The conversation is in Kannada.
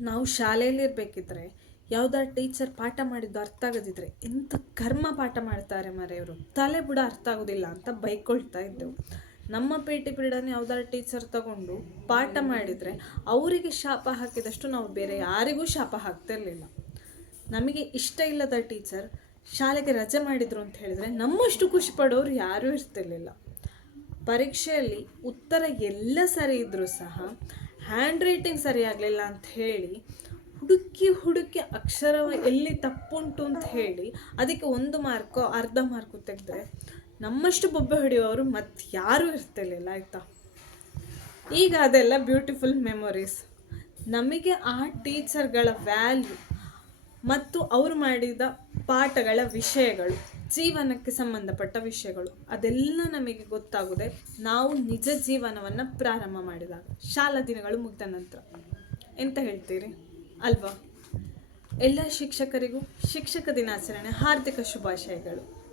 ನಾವು ಶಾಲೆಯಲ್ಲಿರ್ಬೇಕಿದ್ರೆ, ಯಾವ್ದಾರು ಟೀಚರ್ ಪಾಠ ಮಾಡಿದ್ದು ಅರ್ಥ ಆಗದಿದ್ರೆ ಎಂಥ ಕರ್ಮ ಪಾಠ ಮಾಡ್ತಾರೆ ಮರೆಯವರು ತಲೆ ಬುಡ ಅರ್ಥ ಆಗೋದಿಲ್ಲ ಅಂತ ಬೈಕೊಳ್ತಾ ಇದ್ದೆವು. ನಮ್ಮ ಪಿ ಟಿ ಪಿರಿಯಡನ್ನು ಯಾವ್ದಾರು ಟೀಚರ್ ತಗೊಂಡು ಪಾಠ ಮಾಡಿದರೆ ಅವರಿಗೆ ಶಾಪ ಹಾಕಿದಷ್ಟು ನಾವು ಬೇರೆ ಯಾರಿಗೂ ಶಾಪ ಹಾಕ್ತಿರ್ಲಿಲ್ಲ. ನಮಗೆ ಇಷ್ಟ ಇಲ್ಲದ ಟೀಚರ್ ಶಾಲೆಗೆ ರಜೆ ಮಾಡಿದರು ಅಂತ ಹೇಳಿದರೆ ನಮ್ಮಷ್ಟು ಖುಷಿ ಪಡೋರು ಯಾರೂ ಇರ್ತಿರ್ಲಿಲ್ಲ. ಪರೀಕ್ಷೆಯಲ್ಲಿ ಉತ್ತರ ಎಲ್ಲ ಸರಿ ಇದ್ದರೂ ಸಹ ಹ್ಯಾಂಡ್ ರೈಟಿಂಗ್ ಸರಿ ಆಗಲಿಲ್ಲ ಅಂತ ಹೇಳಿ, ಹುಡುಕಿ ಹುಡುಕಿ ಅಕ್ಷರ ಎಲ್ಲಿ ತಪ್ಪುಂಟು ಅಂತ ಹೇಳಿ, ಅದಕ್ಕೆ ಒಂದು ಮಾರ್ಕೋ, ಅರ್ಧ ಮಾರ್ಕು ತೆಗೆದ್ರೆ ನಮ್ಮಷ್ಟು ಬೊಬ್ಬೆ ಹೊಡೆಯುವವರು ಮತ್ತೆ ಯಾರೂ ಇರ್ತಿರ್ಲಿಲ್ಲ, ಆಯಿತಾ? ಈಗ ಅದೆಲ್ಲ ಬ್ಯೂಟಿಫುಲ್ ಮೆಮೊರೀಸ್ ನಮಗೆ ಆ ಟೀಚರ್ಗಳ ವ್ಯಾಲ್ಯೂ ಮತ್ತು ಅವರು ಮಾಡಿದ ಪಾಠಗಳ ವಿಷಯಗಳು. ಜೀವನಕ್ಕೆ ಸಂಬಂಧಪಟ್ಟ ವಿಷಯಗಳು. ಅದೆಲ್ಲ ನಮಗೆ ಗೊತ್ತಾಗುದೆ ನಾವು ನಿಜ ಜೀವನವನ್ನು ಪ್ರಾರಂಭ ಮಾಡಿದಾಗ, ಶಾಲಾ ದಿನಗಳು ಮುಗಿದ ನಂತರ. ಎಂತ ಹೇಳ್ತೀರಿ? ಅಲ್ವಾ? ಎಲ್ಲ ಶಿಕ್ಷಕರಿಗೂ ಶಿಕ್ಷಕ ದಿನಾಚರಣೆ ಹಾರ್ದಿಕ ಶುಭಾಶಯಗಳು.